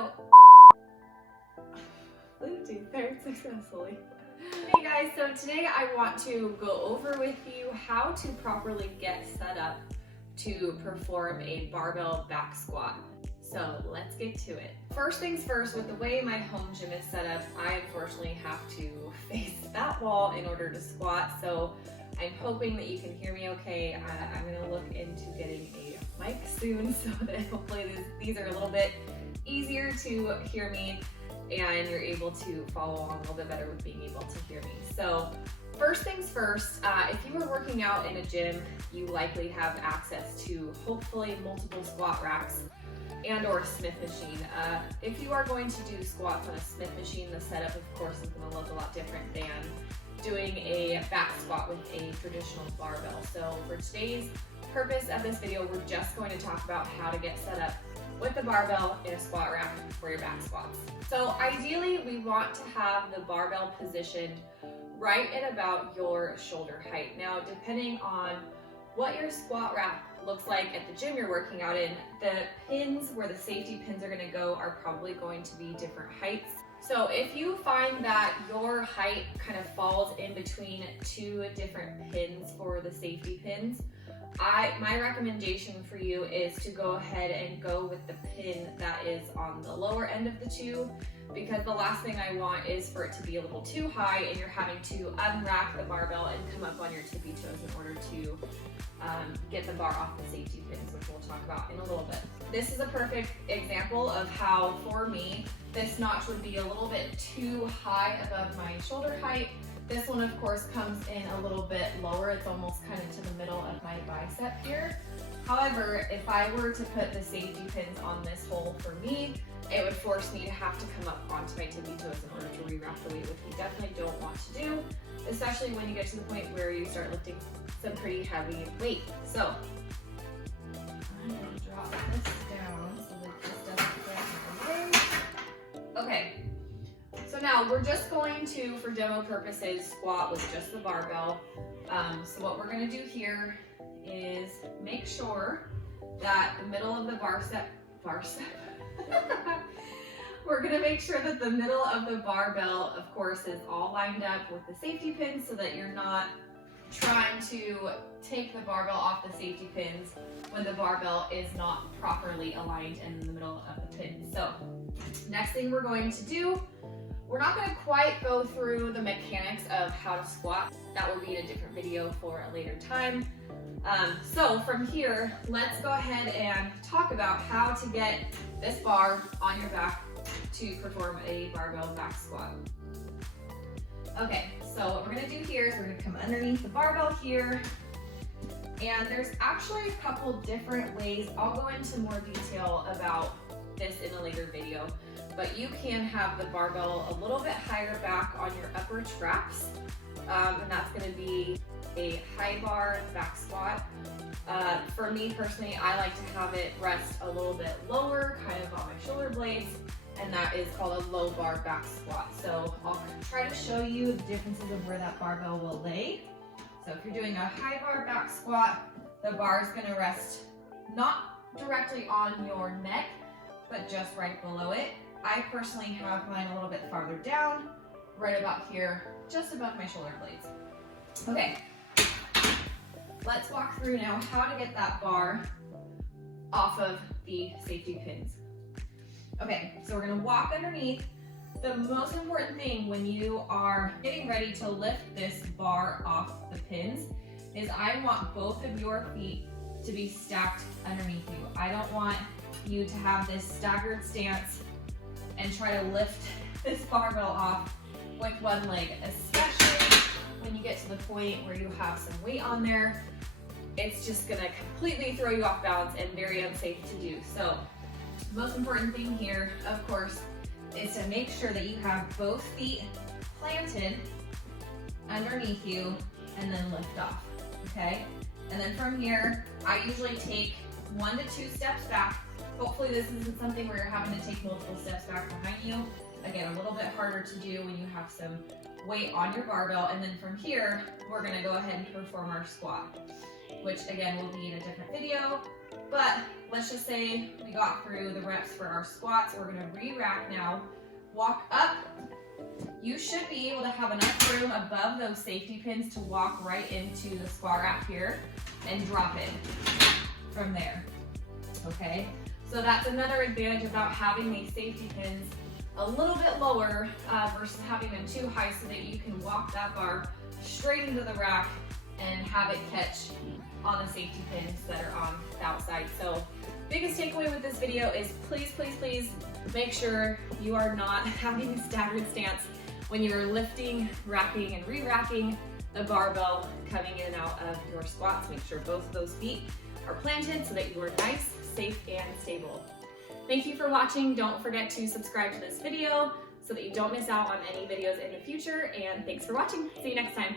So, Bluetooth paired successfully. Hey guys, so today I want to go over with you how to properly get set up to perform a barbell back squat. So let's get to it. First things first, with the way my home gym is set up, I unfortunately have to face that wall in order to squat. So I'm hoping that you can hear me okay. I'm gonna look into getting a mic soon so that hopefully these are a little bit easier to hear me and you're able to follow along a little bit better with being able to hear me. So first things first, if you are working out in a gym, you likely have access to hopefully multiple squat racks and or a Smith machine. If you are going to do squats on a Smith machine, the setup of course is going to look a lot different than doing a back squat with a traditional barbell. So for today's purpose of this video, we're just going to talk about how to get set up with the barbell in a squat rack for your back squats. So ideally, we want to have the barbell positioned right at about your shoulder height. Now, depending on what your squat rack looks like at the gym you're working out in, the pins where the safety pins are gonna go are probably going to be different heights. So if you find that your height kind of falls in between two different pins for the safety pins, my recommendation for you is to go ahead and go with the pin that is on the lower end of the two, because the last thing I want is for it to be a little too high and you're having to unrack the barbell and come up on your tippy toes in order to get the bar off the safety pins, which we'll talk about in a little bit. This is a perfect example of how, for me, this notch would be a little bit too high above my shoulder height. This one, of course, comes in a little bit lower. It's almost kind of to the middle of my bicep here. However, if I were to put the safety pins on this hole for me, it would force me to have to come up onto my tippy toes in order to re-wrap the weight, which we definitely don't want to do, especially when you get to the point where you start lifting some pretty heavy weight. So I'm gonna drop this down so that this doesn't get in my way. Okay. So now we're just going to, for demo purposes, squat with just the barbell. So what we're going to do here is make sure that the middle of the we're going to make sure that the middle of the barbell, of course, is all lined up with the safety pins so that you're not trying to take the barbell off the safety pins when the barbell is not properly aligned in the middle of the pin. So next thing we're going to do, we're not going to quite go through the mechanics of how to squat. That will be in a different video for a later time. So from here, let's go ahead and talk about how to get this bar on your back to perform a barbell back squat. Okay, so what we're going to do here is we're going to come underneath the barbell here. And there's actually a couple different ways. I'll go into more detail about this in a later video, but you can have the barbell a little bit higher back on your upper traps, and that's going to be a high bar back squat. For me personally, I like to have it rest a little bit lower, kind of on my shoulder blades, and that is called a low bar back squat. So I'll try to show you the differences of where that barbell will lay. So if you're doing a high bar back squat, the bar is going to rest not directly on your neck, but just right below it. I personally have mine a little bit farther down, right about here, just above my shoulder blades. Okay, let's walk through now how to get that bar off of the safety pins. Okay, so we're gonna walk underneath. The most important thing when you are getting ready to lift this bar off the pins is I want both of your feet to be stacked underneath you. I don't want you to have this staggered stance and try to lift this barbell off with one leg, especially when you get to the point where you have some weight on there. It's just gonna completely throw you off balance and very unsafe to do. So the most important thing here, of course, is to make sure that you have both feet planted underneath you and then lift off, okay? And then from here, I usually take 1 to 2 steps back. Hopefully this isn't something where you're having to take multiple steps back behind you. Again, a little bit harder to do when you have some weight on your barbell. And then from here, we're gonna go ahead and perform our squat, which again will be in a different video. But let's just say we got through the reps for our squats. We're gonna re-rack now. Walk up. You should be able to have enough room above those safety pins to walk right into the squat rack here and drop it from there, okay? So that's another advantage about having these safety pins a little bit lower versus having them too high, so that you can walk that bar straight into the rack and have it catch on the safety pins that are on the outside. So biggest takeaway with this video is please, please, please make sure you are not having a staggered stance when you're lifting, racking, and re-racking the barbell coming in and out of your squats. Make sure both of those feet are planted so that you are nice, safe, and stable. Thank you for watching. Don't forget to subscribe to this video so that you don't miss out on any videos in the future, and thanks for watching. See you next time.